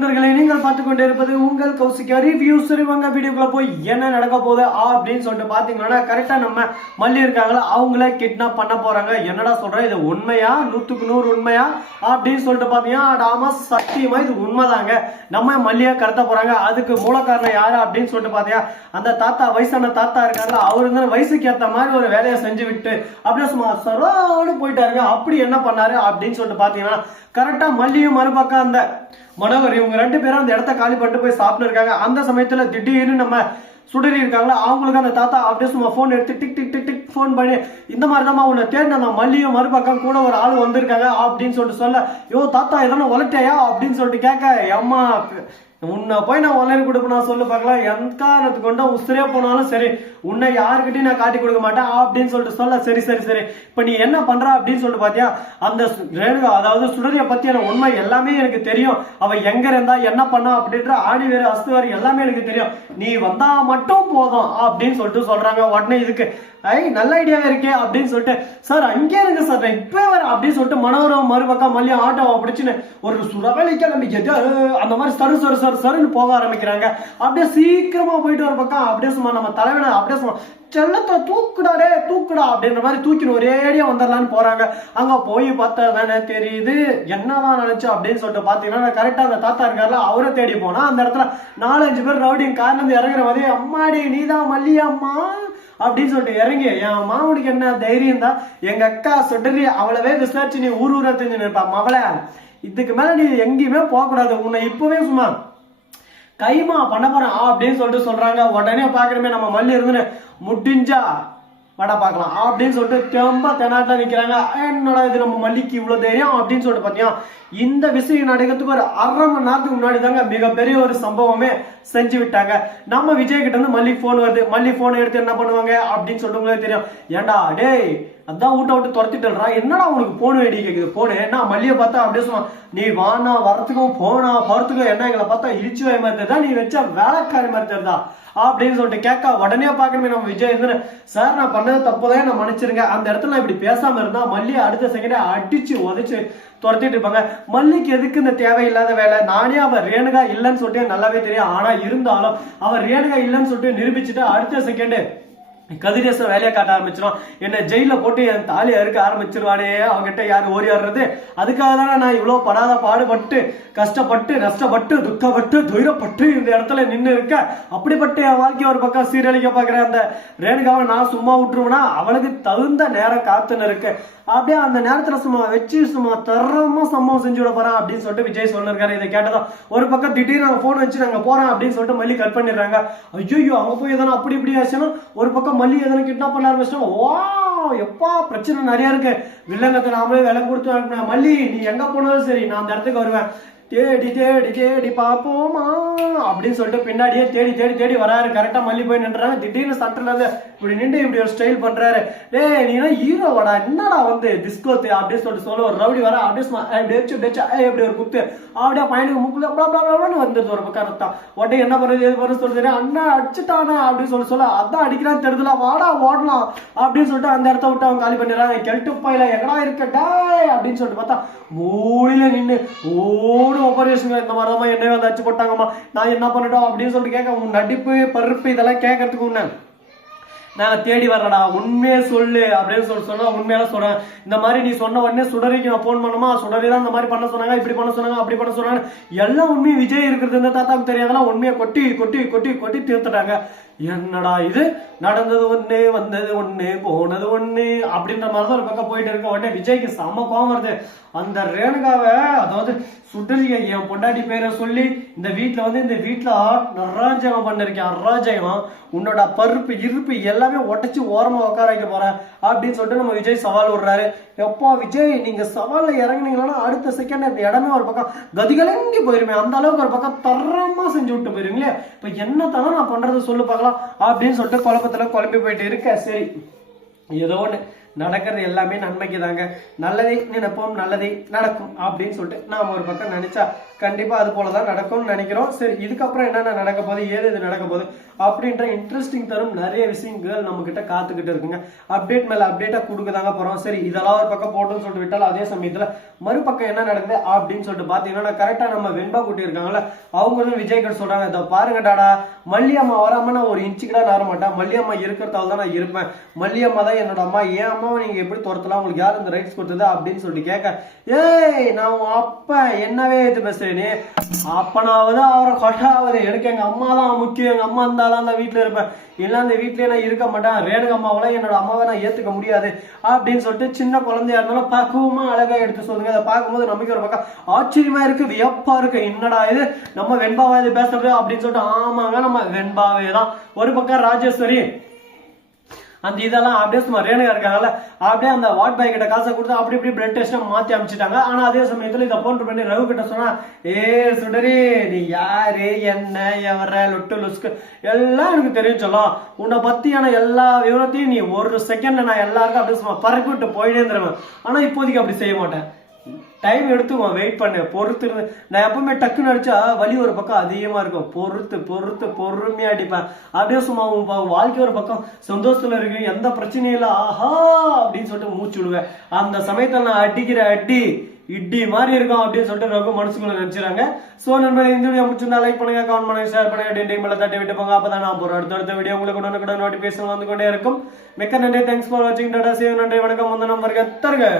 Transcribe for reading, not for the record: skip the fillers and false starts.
நண்பர்களை நீங்கள் பார்த்து கொண்டு இருப்பது உங்கள் கௌசிகா ரிவ்யூ. சரி வாங்க வீடியோக்குள்ள போய் என்ன நடக்க போகுது அப்படின்னு சொல்லிட்டு பாத்தீங்கன்னா கரெக்டா நம்ம மல்லி இருக்காங்களா அவங்கள கிட்னாப் பண்ண போறாங்க. என்னடா சொல்ற, இது உண்மையா, 100% உண்மையா அப்படின்னு சொல்லிட்டு பாத்தீங்கன்னா ஆமா சத்தியமா இது உண்மைதாங்க. நம்ம மல்லியா கடத்த போறாங்க. அதுக்கு மூல காரணம் யாரு அப்படின்னு சொல்லிட்டு பாத்தீங்கன்னா அந்த தாத்தா, வயசான தாத்தா இருக்காங்களா, அவரு வந்து வயசுக்கு ஏற்ற மாதிரி ஒரு வேலையை செஞ்சு விட்டு அப்படியே சும்மா சரோடு போயிட்டாருங்க. அப்படி என்ன பண்ணாரு அப்படின்னு சொல்லிட்டு பாத்தீங்கன்னா கரெக்டா மல்லியும் மறுபக்கம் அந்த மனோகர் இவங்க 2 பேரும் அந்த இடத்த காலி பண்ணிட்டு போய் சாப்பிட்டு இருக்காங்க. அந்த சமயத்துல திடீர்னு நம்ம சுடரி இருக்காங்களா அவங்களுக்கு அந்த தாத்தா அப்படியே சும்மா போன் எடுத்து tick tick tick tick phone பண்ணி இந்த மாதிரி தான் உன்னை தேடின அந்த மல்லியும் மறுபக்கம் கூட ஒரு ஆள் வந்திருக்காங்க அப்படின்னு சொல்லிட்டு சொல்ல, யோ தாத்தா எதனா உலட்டையா அப்படின்னு சொல்லிட்டு கேட்க, அம்மா உன்னை போய் நான் ஒன்லைன் கொடுப்பேன் நான் சொல்லு பார்க்கலாம், எந்த காரணத்துக்கு கொண்டா உசுரே போனாலும் சரி உன்னை யாருக்கிட்டையும் நான் காட்டி கொடுக்க மாட்டேன் அப்படின்னு சொல்லிட்டு சொல்ல, சரி சரி சரி இப்ப நீ என்ன பண்ற அப்படின்னு சொல்லிட்டு பாத்தியா அந்த ரேணுகா அதாவது சுடரிய பத்தி எனக்கு உண்மை எல்லாமே எனக்கு தெரியும். அவ எங்க இருந்தா என்ன பண்ணா அப்படின்ற ஆணி வேறு அஸ்து வேறு எல்லாமே எனக்கு தெரியும். நீ வந்தா மட்டும் போதும் அப்படின்னு சொல்லிட்டு சொல்றாங்க. உடனே இதுக்கு நல்ல ஐடியாவே இருக்கே அப்படின்னு சொல்லிட்டு சார் அங்கே இருங்க சார் நான் இப்ப வர அப்படின்னு சொல்லிட்டு மனோரம் மறுபக்கம் மல்லியும் ஆட்டோவை பிடிச்சுன்னு ஒரு சுரவலிக்க நம்பிக்கை அந்த மாதிரி சரு சரு சரு சருன்னு போக ஆரம்பிக்கிறாங்க. அப்படியே சீக்கிரமா போயிட்டு ஒரு பக்கம் அப்படியே சும்மா நம்ம தலைவனை அப்படியே சும்மா செல்லத்தை தூக்குடாடே தூக்குடா அப்படின்ற மாதிரி தூக்கின்னு ஒரேடியா வந்துடலான்னு போறாங்க. அங்க போய் பார்த்தா தானே தெரியுது என்னதான் நினைச்சு அப்படின்னு சொல்லிட்டு பாத்தீங்கன்னா கரெக்டா அந்த தாத்தா இருக்காருல அவரை தேடி போனா அந்த இடத்துல 4-5 பேர் ரவுடிங் கார்ல இருந்து இறங்குற மாதிரி, அம்மாடி நீதான் மல்லியாம்மா அப்படின்னு சொல்லிட்டு இறங்கி, என் மாமனுக்கு என்ன தைரியம் தான் எங்க அக்கா சுடரி அவளவே விசாரிச்சு நீ ஊர் ஊரா தெரிஞ்சு நிற்பா மவளை, இதுக்கு மேல நீ எங்கேயுமே போக கூடாது, உன்னை இப்பவே சும்மா கைமா பண்ண போறேன் அப்படின்னு சொல்லிட்டு சொல்றாங்க. உடனே பாக்குறமே நம்ம மல்லி இருந்து முடிஞ்சா வட பார்க்கலாம் அப்படின்னு சொல்லிட்டு ரொம்ப தெனாட்டில் நிற்கிறாங்க. என்னோட இது நம்ம மல்லிக்கு இவ்வளவு தைரியம் அப்படின்னு சொல்லிட்டு பார்த்தீங்கன்னா இந்த விஷயம் நடக்கிறதுக்கு ஒரு 1/2 மணி நேரத்துக்கு முன்னாடி தாங்க மிகப்பெரிய ஒரு சம்பவமே செஞ்சு விட்டாங்க. நம்ம விஜய் கிட்ட இருந்து மல்லி போன் வருது. மல்லி போன் எடுத்து என்ன பண்ணுவாங்க அப்படின்னு சொல்லிட்டு உங்களுக்கு தெரியும். ஏண்டா டேய் அதான் விட்டு துரத்திட்டுறா, என்னடா உனக்கு போன் வேடி கேக்குது போனு என்ன மல்லியை பார்த்தா அப்படியே சொன்னா, நீ வானா வரத்துக்கும் போனா போறதுக்கும் என்ன எங்களை பார்த்தா இழிச்சு வாய் மாதிரி தெரியுதா, நீ வச்ச வேலைக்காரி மாதிரி தெரியுதா அப்படின்னு சொல்லிட்டு கேட்க, உடனே பார்க்கணுமே நம்ம விஜய் இருந்து சார் நான் பண்ணது தப்புதான் நான் மன்னிச்சிருங்க, அந்த இடத்துல நான் இப்படி பேசாம இருந்தா மல்லியை அடுத்த செகண்டே அடிச்சு உதைச்சு துரத்திட்டு இருப்பாங்க. மல்லிக்கு எதுக்கு இந்த தேவையில்லாத வேலை, நானே அவன் ரேணுகா இல்லைன்னு சொல்லிட்டு நல்லாவே தெரியும். ஆனா இருந்தாலும் அவன் ரேணுகா இல்லைன்னு சொல்லிட்டு நிரூபிச்சுட்டு அடுத்த செகண்டு கதிரேச வேலையை காட்ட ஆரம்பிச்சிடும். என்ன ஜெயில போட்டு என் தாலி அறுக்க ஆரம்பிச்சிருவானே, அவங்ககிட்ட யாரு ஓடியாடுறது. அதுக்காக தானே நான் இவ்வளவு படாத பாடுபட்டு கஷ்டப்பட்டு நஷ்டப்பட்டு துக்கப்பட்டு துயரப்பட்டு இந்த இடத்துல நின்று இருக்க. அப்படிப்பட்ட என் வாழ்க்கை ஒரு பக்கம் சீரழிக்க பாக்குறேன். அந்த ரேணுகாவை நான் சும்மா விட்டுருவேன்னா அவளுக்கு தகுந்த நேரம் காத்துன்னு இருக்கு. அப்படியே அந்த நேரத்துல சும்மா வச்சு சும்மா தரமா சம்பவம் செஞ்சு விட போறான் அப்படின்னு சொல்லிட்டு விஜய் சொல்லிருக்காரு. இதை கேட்டதும் ஒரு பக்கம் திடீர்னு நாங்க போன் வச்சு நாங்க போறோம் அப்படின்னு சொல்லிட்டு மல்லி கட் பண்ணிடுறாங்க. ஐயோ அங்க போய் எதனா அப்படி இப்படி ஆச்சுன்னா ஒரு பக்கம் மல்லி எதனா கிட்னாப் பண்ண ஆரம்பிச்சோம். வா எப்பா பிரச்சனை நிறைய இருக்கு, வில்லங்கத்தை நாமளே விலை கொடுத்து மல்லி நீ எங்க போனாலும் சரி நான் அந்த இடத்துக்கு வருவேன், தேடி தேடி தேடி பாப்போமா அப்படின்னு சொல்லிட்டு பின்னாடியே தேடி தேடி தேடி வராரு. கரெக்டா மல்லி போய் நின்றாங்க. திடீர்னு சட்டல இருந்து இப்படி நின்று இப்படி ஒரு ஸ்டைல் பண்றாரு. டேய் நீனா ஹீரோவாடா என்னடா வந்து டிஸ்கோத்து அப்படின்னு சொல்லிட்டு சொல்ல ஒரு ரவுடி வர அப்படியே இப்படி ஒரு குத்து அப்படியே பையனுக்கு முக்குல வந்துருது ஒரு பக்கம் ரத்தம். உடனே என்ன பண்றது எது பண்ணு சொல்றது, அண்ணா அடிச்சுட்டானா அப்படின்னு சொல்ல அதான் அடிக்கிறான்னு தெரியுதுல வாடா ஓடலாம் அப்படின்னு சொல்லிட்டு அந்த இடத்த விட்டு அவங்க காலி பண்ணிடுறாங்க. கெல்ட்டு பையில எங்கடா இருக்கட்டா அப்படின்னு சொல்லிட்டு பார்த்தா மூலில நின்று ஓடு ஆபரேஷன் இந்த மாதிரிதான் என்ன வந்து அச்சு போட்டாங்கம்மா, நான் என்ன பண்ணட்டும் அப்படின்னு சொல்லிட்டு கேட்க, உன் நடிப்பு பருப்பு இதெல்லாம் கேட்கறதுக்கு உன்ன நான் தேடி வரலடா உண்மையே சொல்லு அப்படின்னு சொன்னா உண்மையால சொல்றேன். இந்த மாதிரி நீ சொன்ன உடனே சுடரிக்கு நான் போன் பண்ணுமா, சுடரி தான் இந்த மாதிரி பண்ண சொன்னாங்க, இப்படி பண்ண சொன்னாங்க, அப்படி பண்ண சொன்னாங்க, எல்லாம் உண்மையை விஜய் இருக்கிறது இந்த தாத்தாவுக்கு தெரியாதெல்லாம் உண்மையை கொட்டி கொட்டி கொட்டி கொட்டி தீர்த்துட்டாங்க. என்னடா இது நடந்தது ஒண்ணு வந்தது ஒண்ணு போனது ஒண்ணு அப்படின்ற மாதிரிதான் ஒரு பக்கம் போயிட்டு இருக்க. உடனே விஜய்க்கு செம்ம கோவம் வருது. அந்த ரேணுகாவை அதாவது சுடரியை என் பொண்டாட்டி பேரை சொல்லி இந்த வீட்டுல வந்து இந்த வீட்டுல அராஜகம் பண்ணிருக்கேன், அராஜகம் உன்னோட பருப்பு இருப்பு எல்லாமே உடச்சு ஓரமா உட்கார வைக்க போறேன் அப்படின்னு சொல்லிட்டு நம்ம விஜய் சவால் விடுறாரு. எப்பா விஜய் நீங்க சவால்ல இறங்குனீங்கன்னா அடுத்த செகண்ட் இந்த இடமே ஒரு பக்கம் கதிகலங்கி போயிருமே, அந்த அளவுக்கு ஒரு பக்கம் தரமா செஞ்சு விட்டு போயிருங்களே, இப்ப என்ன தானே நான் பண்றது சொல்லு பார்க்கலாம் அப்படின்னு சொல்லிட்டு குழப்பத்துல குழம்பி போயிட்டு இருக்க. சரி ஏதோ ஒண்ணு நடக்கிறது எல்லாமே நன்மைக்கு தாங்க. நல்லதை நினைப்போம், நல்லதை நடக்கும் அப்படின்னு சொல்லிட்டு நாம ஒரு பக்கம் நினைச்சா கண்டிப்பா அது போலதான் நடக்கும்னு நினைக்கிறோம். சரி, இதுக்கப்புறம் என்னென்ன நடக்க போகுது, ஏது நடக்க போகுது அப்படின்ற இன்ட்ரெஸ்டிங் தரும் நிறைய விஷயங்கள் நம்ம கிட்ட காத்துக்கிட்டு இருக்குங்க. அப்டேட் மேல அப்டேட்டா கொடுக்கதாங்க போறோம். சரி, இதெல்லாம் ஒரு பக்கம் போட்டுன்னு சொல்லிட்டு விட்டாலும் அதே சமயத்துல மறுபக்கம் என்ன நடக்குது அப்படின்னு சொல்லிட்டு பாத்தீங்கன்னா கரெக்டா நம்ம வெண்பா குட்டி இருக்காங்கல்ல, அவங்களும் விஜய் கிட்ட சொல்றாங்க, இதை பாருங்க டாடா, மல்லியம்மா வராம நான் ஒரு இன்ச்சு கூட நர மாட்டேன், மல்லியம்மா இருக்கிறதால தான் நான் இருப்பேன், மல்லியம்மா தான் என்னோட அம்மா, ஏன் அம்மாவை நீங்க எப்படி துரத்தலாம், உங்களுக்கு யார் இந்த ரைட்ஸ் கொடுத்தது அப்படின்னு சொல்லிட்டு கேட்க, ஏய் நான் அப்ப என்னவே இது பேசுறேன், அப்பனாவது அவரை கொட்டாவது, எனக்கு எங்க அம்மா தான் முக்கியம், எங்க அம்மா இருந்தாலும் அந்த வீட்டுல இருப்பேன், இல்ல அந்த வீட்லயே நான் இருக்க மாட்டேன், ரேணுக அம்மாவெல்லாம் என்னோட அம்மாவை நான் ஏத்துக்க முடியாது அப்படின்னு சொல்லிட்டு சின்ன குழந்தையா இருந்தாலும் பக்குவமா அழகா எடுத்து சொல்லுங்க. அதை பார்க்கும்போது நமக்கு ஒரு பக்கம் ஆச்சரியமா இருக்கு, வியப்பா இருக்கு, என்னடா இது நம்ம வெண்பாவா இது பேசுறது அப்படின்னு சொல்லிட்டு, ஆமாங்க நம்ம வெண்பாவே தான். ஒரு பக்கம் ராஜேஸ்வரி அந்த இதெல்லாம் அப்படியே சும்மா ரேணுகா இருக்காங்கல்ல, அப்படியே அந்த வாட் பாய் கிட்ட காசை கொடுத்து அப்படி இப்படி பிளட் டெஸ்ட் மாத்தி அமைச்சிட்டாங்க. ஆனா அதே சமயத்துல இதை போன் பண்ணி ரகு கிட்ட சொன்னா, ஏ சுடரி நீ யாரு என்ன எவர லொட்டு லுஸ்கு எல்லாம் எனக்கு தெரியும் சொல்லும், உன்னை பத்தியான எல்லா விவரத்தையும் நீ ஒரு செகண்ட்ல நான் எல்லாருக்கும் அப்படியே சும்மா பறக்கி விட்டு போயிட்டே இருந்துருவேன். ஆனா இப்போதைக்கு அப்படி செய்ய மாட்டேன், டைம் எடுத்துக்குவோம், வெயிட் பண்ணு, பொறுத்து இருந்து. நான் எப்பவுமே டக்குன்னு அடிச்சா வலி ஒரு பக்கம் அதிகமா இருக்கும், பொறுத்து பொறுத்து பொறுமையா அடிப்பேன். அப்படியே சும்மா வாழ்க்கை ஒரு பக்கம் சந்தோஷத்துல இருக்கு, எந்த பிரச்சனையும் இல்லை, ஆஹா அப்படின்னு சொல்லிட்டு மூச்சு விடுவேன். அந்த சமயத்துல நான் அடிக்கிற அடி இடி மாதிரி இருக்கும் அப்படின்னு சொல்லிட்டு ரொம்ப மனசுக்குள்ள நினைச்சுறாங்க. சோ நண்பர்களே, இந்த வீடியோ முடிச்சிருந்தா லைக் பண்ணுங்க, கமெண்ட் பண்ணுங்க, ஷேர் பண்ணுங்க, டென்டிங் மேல தட்டி விட்டு போங்க. அப்பதான் நான் போறோம் அடுத்த வீடியோ உங்களுக்கு உடனுக்குடன் நோட்டிபிகேஷன் வந்து கொண்டே இருக்கும். மிக்க நன்றி, தேங்க்ஸ் ஃபார் வாட்சிங், டாடா, சேவ், நன்றி, வணக்கம், வந்தனம், வருக தருக.